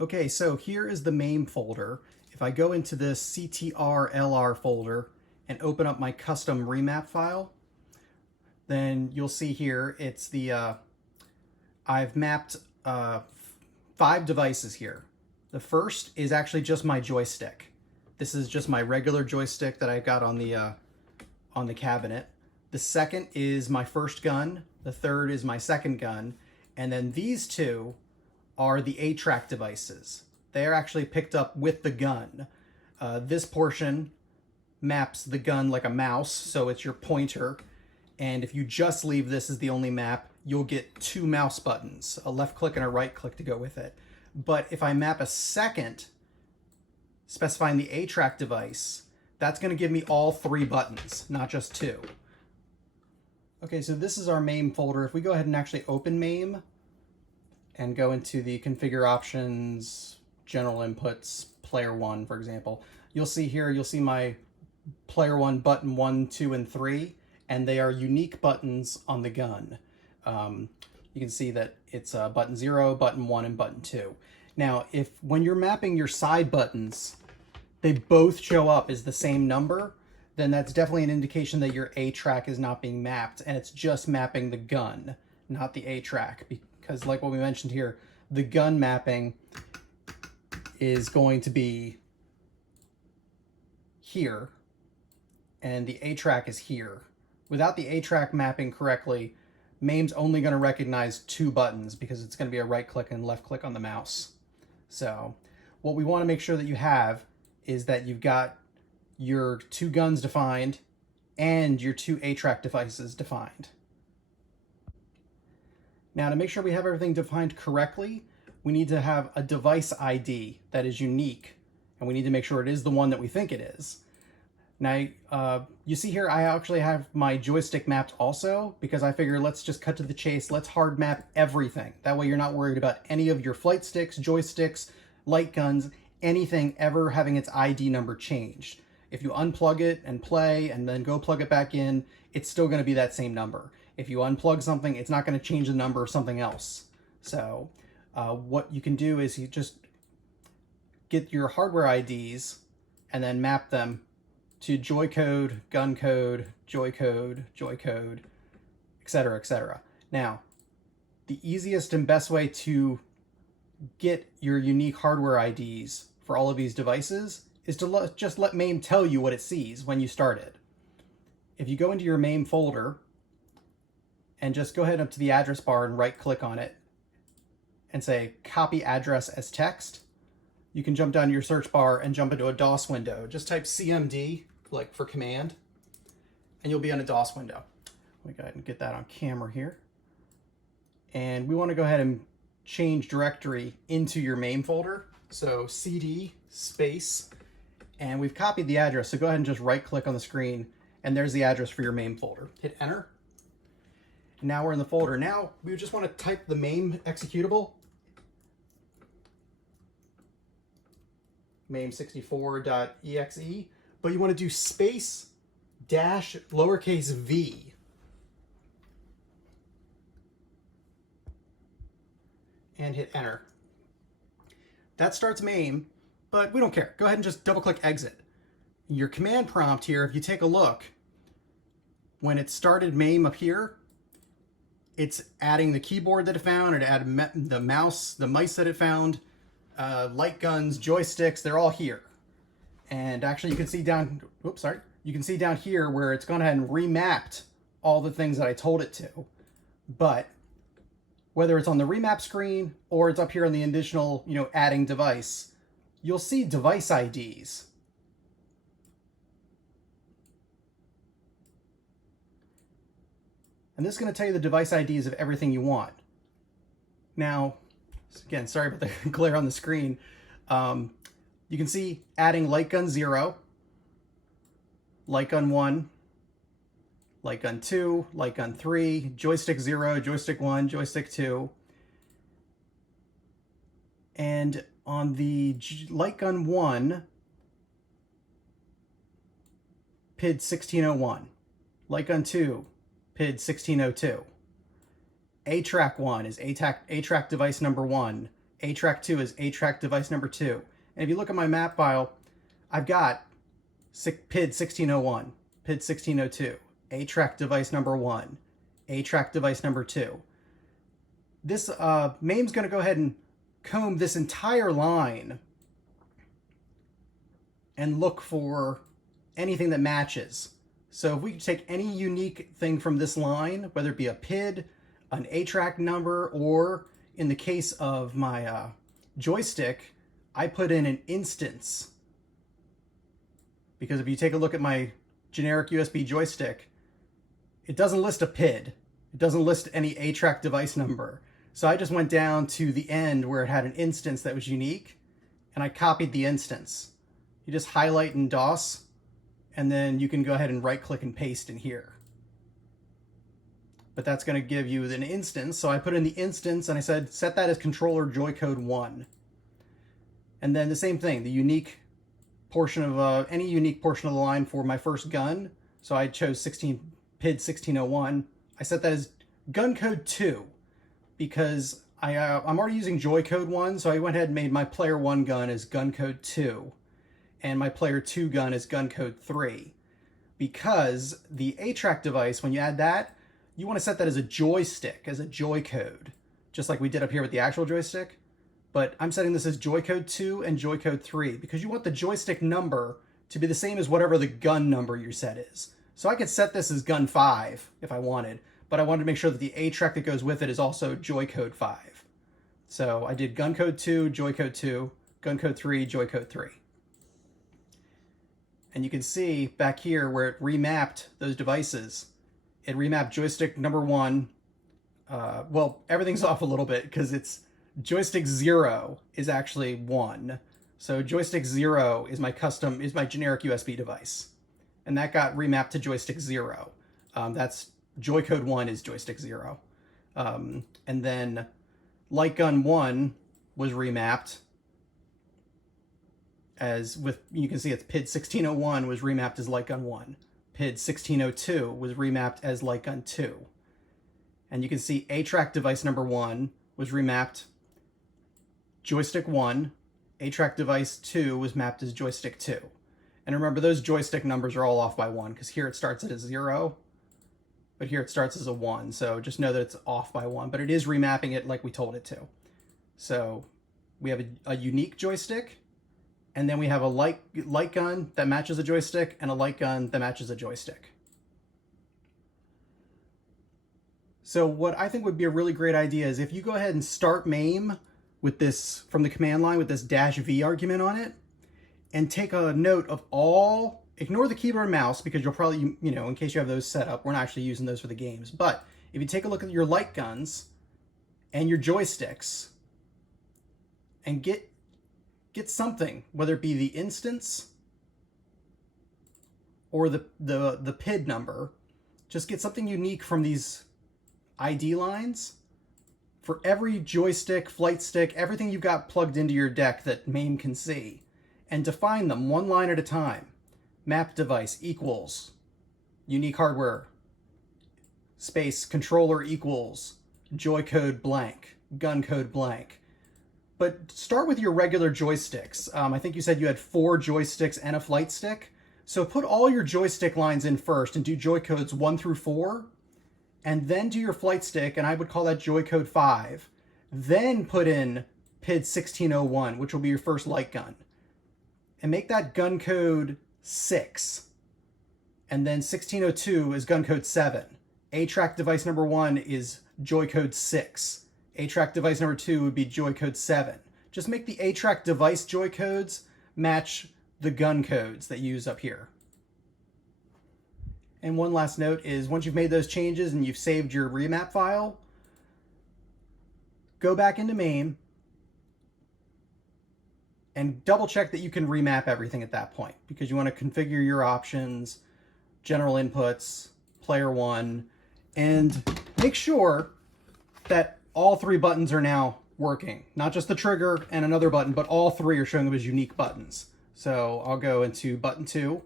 Okay, so here is the MAME folder. If I go into this CTRLR folder and open up my custom remap file, then you'll see here it's the I've mapped 5 devices here. The first is actually just my joystick. This is just my regular joystick that I got on the cabinet. The second is my first gun. The third is my second gun. And then these two are the Aimtrak devices. They are actually picked up with the gun. This portion maps the gun like a mouse, so it's your pointer. And if you just leave this as the only map, you'll get 2 mouse buttons, a left click and a right click to go with it. But if I map a second, specifying the Aimtrak device, that's going to give me all 3 buttons, not just 2. Okay, so this is our MAME folder. If we go ahead and actually open MAME and go into the configure options, general inputs, player 1, for example, you'll see here, you'll see my player 1 button 1, 2, and 3, and they are unique buttons on the gun. You can see that it's button 0, button 1, and button 2. Now, if when you're mapping your side buttons, they both show up as the same number, then that's definitely an indication that your Aimtrak is not being mapped, and it's just mapping the gun, not the Aimtrak. Because like what we mentioned here, the gun mapping is going to be here, and the Aimtrak is here. Without the Aimtrak mapping correctly, MAME's only going to recognize 2 buttons because it's going to be a right click and left click on the mouse. So what we want to make sure that you have is that you've got your 2 guns defined and your 2 Aimtrak devices defined. Now, to make sure we have everything defined correctly, we need to have a device ID that is unique, and we need to make sure it is the one that we think it is. Now, you see here, I actually have my joystick mapped also, because I figure let's just cut to the chase. Let's hard map everything. That way you're not worried about any of your flight sticks, joysticks, light guns, anything ever having its ID number changed. If you unplug it and play and then go plug it back in, it's still going to be that same number. If you unplug something, it's not going to change the number of something else. So what you can do is you just get your hardware IDs and then map them to joy code, gun code, joy code, etc., etc. Now, the easiest and best way to get your unique hardware IDs for all of these devices is to just let MAME tell you what it sees when you start it. If you go into your MAME folder and just go ahead up to the address bar and right click on it and say copy address as text, you can jump down to your search bar and jump into a DOS window. Just type CMD, like for command, and you'll be on a DOS window. Let me go ahead and get that on camera here. And we want to go ahead and change directory into your MAME folder. So CD space, and we've copied the address. So go ahead and just right click on the screen, and there's the address for your MAME folder. Hit enter. And now we're in the folder. Now we just want to type the MAME executable. MAME64.exe, but you want to do space dash lowercase v. And hit enter. That starts MAME, but we don't care. Go ahead and just double click exit. Your command prompt here, if you take a look, when it started MAME up here, it's adding the keyboard that it found, or to add the mouse, the mice that it found, light guns, joysticks, they're all here. And actually you can see down, you can see down here where it's gone ahead and remapped all the things that I told it to. But whether it's on the remap screen or it's up here on the additional, adding device, you'll see device IDs. And this is going to tell you the device IDs of everything you want. Now, again, sorry about the glare on the screen. You can see adding light gun 0, light gun 1, light gun 2, light gun 3, joystick 0, joystick 1, joystick 2. And on the light gun 1, PID 1601. Light gun 2, PID 1602. Aimtrak 1 is Aimtrak device number 1, A-track 2 is A-track device number 2. And if you look at my map file, I've got PID 1601, PID 1602, A-track device number 1, A-track device number 2. This MAME's going to go ahead and comb this entire line and look for anything that matches. So if we take any unique thing from this line, whether it be a PID, an A-track number, or in the case of my joystick, I put in an instance. Because if you take a look at my generic USB joystick, it doesn't list a PID. It doesn't list any A-track device number. So I just went down to the end where it had an instance that was unique, and I copied the instance. You just highlight in DOS, and then you can go ahead and right-click and paste in here. But that's going to give you an instance, so I put in the instance, and I said, set that as controller joycode 1. And then the same thing, the unique portion of, any unique portion of the line for my first gun. So I chose PID 1601. I set that as gun code 2, because I'm already using joycode 1, so I went ahead and made my player 1 gun as gun code 2, and my player 2 gun is gun code 3. Because the A-track device, when you add that, you want to set that as a joystick, as a joy code, just like we did up here with the actual joystick. But I'm setting this as joy code 2 and joy code 3 because you want the joystick number to be the same as whatever the gun number you set is. So I could set this as gun 5 if I wanted, but I wanted to make sure that the A-track that goes with it is also joy code 5. So I did gun code 2, joy code 2, gun code 3, joy code 3. And you can see back here where it remapped those devices. It remapped joystick number 1. Well, everything's off a little bit because it's joystick 0 is actually 1. So joystick 0 is my generic USB device. And that got remapped to joystick 0. That's joy code 1 is joystick 0. And then light gun 1 was remapped as with, you can see it's PID 1601 was remapped as light gun 1. PID 1602 was remapped as light gun 2. And you can see A-track device number 1 was remapped joystick 1. A-track device 2 was mapped as joystick 2. And remember, those joystick numbers are all off by 1 because here it starts at a 0, but here it starts as a 1. So just know that it's off by 1, but it is remapping it like we told it to. So we have a unique joystick, and then we have a light gun that matches a joystick and a light gun that matches a joystick. So what I think would be a really great idea is if you go ahead and start MAME with this from the command line with this -V argument on it, and take a note of all, ignore the keyboard and mouse because you'll probably, in case you have those set up, we're not actually using those for the games. But if you take a look at your light guns and your joysticks and get something, whether it be the instance or the PID number, just get something unique from these ID lines for every joystick, flight stick, everything you've got plugged into your deck that MAME can see, and define them one line at a time. Map device equals unique hardware, space controller equals joy code blank, gun code blank. But start with your regular joysticks. I think you said you had 4 joysticks and a flight stick. So put all your joystick lines in first and do joy codes 1 through 4, and then do your flight stick, and I would call that joy code 5. Then put in PID 1601, which will be your first light gun, and make that gun code 6. And then 1602 is gun code 7. A-track device number 1 is joy code 6. A-track device number 2 would be joy code 7. Just make the A-track device joy codes match the gun codes that you use up here. And one last note is once you've made those changes and you've saved your remap file, go back into MAME and double check that you can remap everything at that point, because you want to configure your options, general inputs, player 1, and make sure that all 3 buttons are now working. Not just the trigger and another button, but all 3 are showing up as unique buttons. So I'll go into button 2.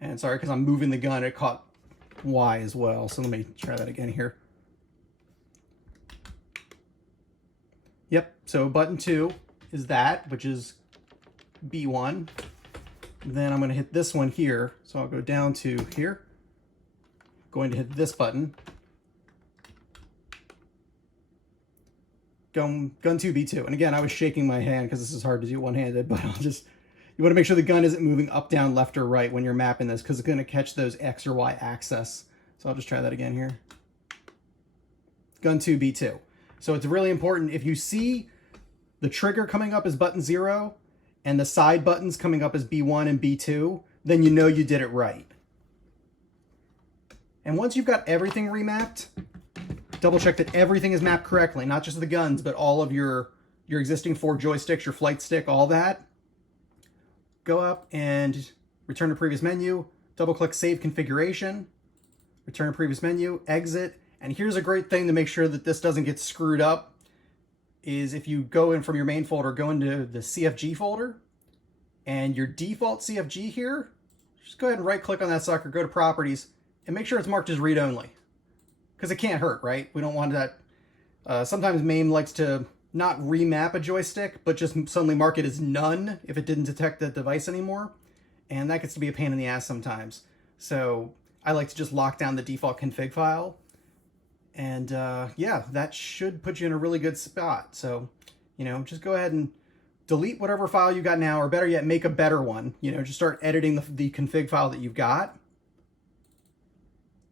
And sorry, because I'm moving the gun, it caught Y as well. So let me try that again here. Yep, so button 2 is that, which is B1. Then I'm going to hit this one here. So I'll go down to here. Going to hit this button. Gun 2, B2. And again, I was shaking my hand because this is hard to do one-handed, but you want to make sure the gun isn't moving up, down, left, or right when you're mapping this, because it's going to catch those X or Y axis. So I'll just try that again here. Gun 2, B2. So it's really important, if you see the trigger coming up as button 0 and the side buttons coming up as B1 and B2, then you know you did it right. And once you've got everything remapped, double check that everything is mapped correctly, not just the guns, but all of your existing 4 joysticks, your flight stick, all that. Go up and return to previous menu, double click Save Configuration, return to previous menu, exit. And here's a great thing to make sure that this doesn't get screwed up, is if you go in from your main folder, go into the CFG folder, and your default CFG here, just go ahead and right click on that sucker, go to Properties, and make sure it's marked as read only. Because it can't hurt, right? We don't want that. Sometimes MAME likes to not remap a joystick, but just suddenly mark it as none if it didn't detect that device anymore. And that gets to be a pain in the ass sometimes. So I like to just lock down the default config file. And yeah, that should put you in a really good spot. So, just go ahead and delete whatever file you got now, or better yet, make a better one. Just start editing the config file that you've got.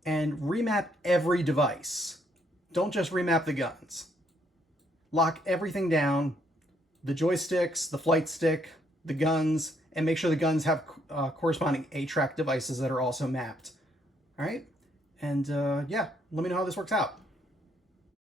And remap every device. Don't just remap the guns. Lock everything down, the joysticks, the flight stick, the guns, and make sure the guns have corresponding Aimtrak devices that are also mapped. All right? And yeah, let me know how this works out.